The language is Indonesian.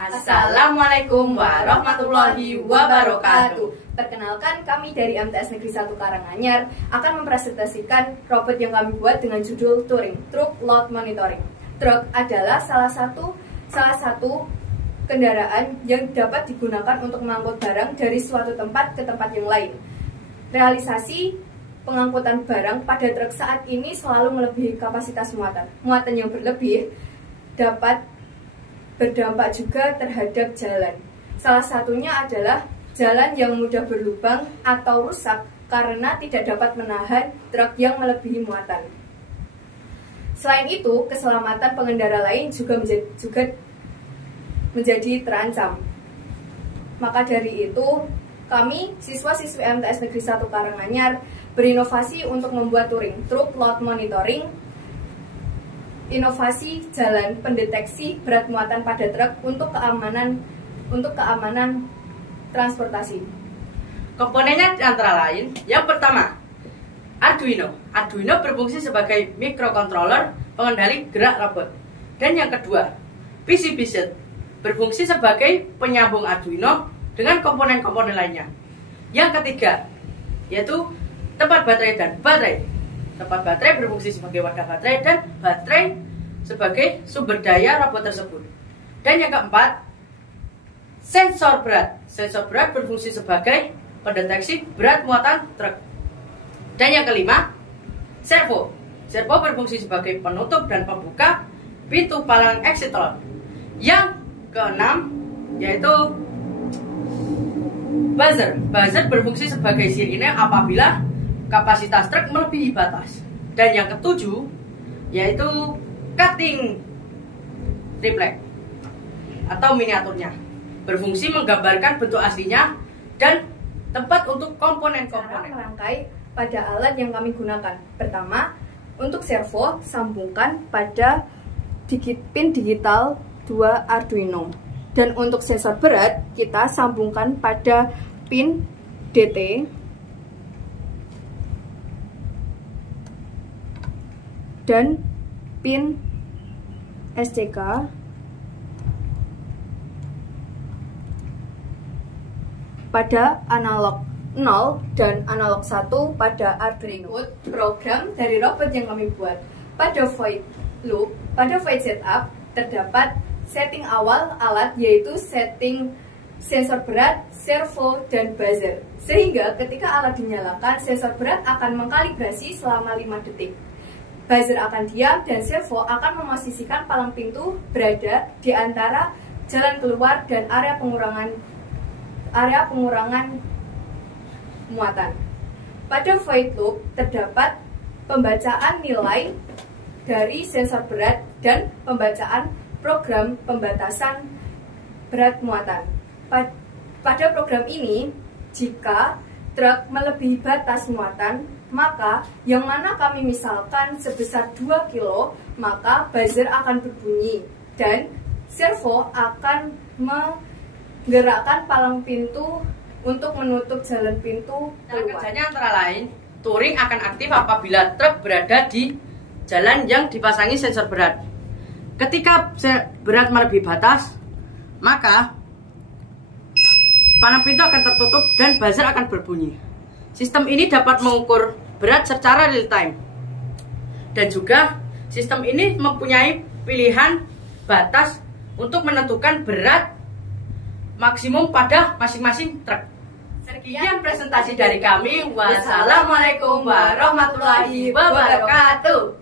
Assalamualaikum warahmatullahi wabarakatuh. Perkenalkan, kami dari MTS Negeri 1 Karanganyar akan mempresentasikan robot yang kami buat dengan judul Touring, Truck Load Monitoring. Truk adalah salah satu kendaraan yang dapat digunakan untuk mengangkut barang dari suatu tempat ke tempat yang lain. Realisasi pengangkutan barang pada truk saat ini selalu melebihi kapasitas muatan. Muatan yang berlebih dapat berdampak juga terhadap jalan. Salah satunya adalah jalan yang mudah berlubang atau rusak karena tidak dapat menahan truk yang melebihi muatan. Selain itu, keselamatan pengendara lain juga menjadi terancam. Maka dari itu, kami, siswa-siswi MTS Negeri 1 Karanganyar, berinovasi untuk membuat Touring, Truck Load Monitoring, inovasi jalan pendeteksi berat muatan pada truk untuk keamanan transportasi. Komponennya antara lain, yang pertama, Arduino. Arduino berfungsi sebagai microcontroller pengendali gerak robot. Dan yang kedua, PCB set berfungsi sebagai penyambung Arduino dengan komponen-komponen lainnya. Yang ketiga, yaitu tempat baterai dan baterai. Tempat baterai berfungsi sebagai wadah baterai dan baterai sebagai sumber daya robot tersebut. Dan yang keempat, sensor berat. Sensor berat berfungsi sebagai pendeteksi berat muatan truk. Dan yang kelima, servo. Servo berfungsi sebagai penutup dan pembuka pintu palang eksitron. Yang keenam, yaitu buzzer. Buzzer berfungsi sebagai sirine apabila kapasitas truk melebihi batas. Dan yang ketujuh, yaitu cutting reflex atau miniaturnya, berfungsi menggambarkan bentuk aslinya dan tempat untuk komponen-komponen. Merangkai pada alat yang kami gunakan. Pertama, untuk servo, sambungkan pada pin digital 2 Arduino. Dan untuk sensor berat, kita sambungkan pada pin DT dan pin SCK pada analog 0 dan analog 1 pada Arduino. Program dari robot yang kami buat. Pada void loop, pada void setup terdapat setting awal alat, yaitu setting sensor berat, servo, dan buzzer. Sehingga ketika alat dinyalakan, sensor berat akan mengkalibrasi selama 5 detik. Buzzer akan diam dan servo akan memosisikan palang pintu berada di antara jalan keluar dan area pengurangan muatan. Pada void loop terdapat pembacaan nilai dari sensor berat dan pembacaan program pembatasan berat muatan. Pada program ini, jika truk melebihi batas muatan, maka yang mana kami misalkan sebesar 2 kilo, maka buzzer akan berbunyi dan servo akan menggerakkan palang pintu untuk menutup jalan pintu keluar. Kerjanya antara lain, Touring akan aktif apabila truk berada di jalan yang dipasangi sensor berat. Ketika berat melebihi batas, maka palang pintu akan tertutup dan buzzer akan berbunyi. Sistem ini dapat mengukur berat secara real time. Dan juga sistem ini mempunyai pilihan batas untuk menentukan berat maksimum pada masing-masing truk. Sekian presentasi dari kami. Wassalamualaikum warahmatullahi wabarakatuh.